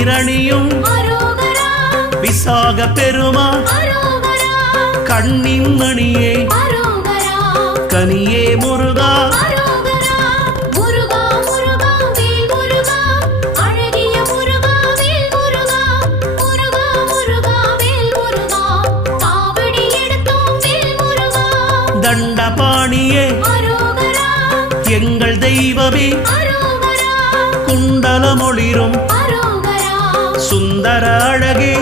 நீரணியும் விசாக பெருமான் கண்ணின் மணியே கனியே முருகா தண்டபாணியே எங்கள் தெய்வமே குண்டலமொளிரும் சுந்தர அழகே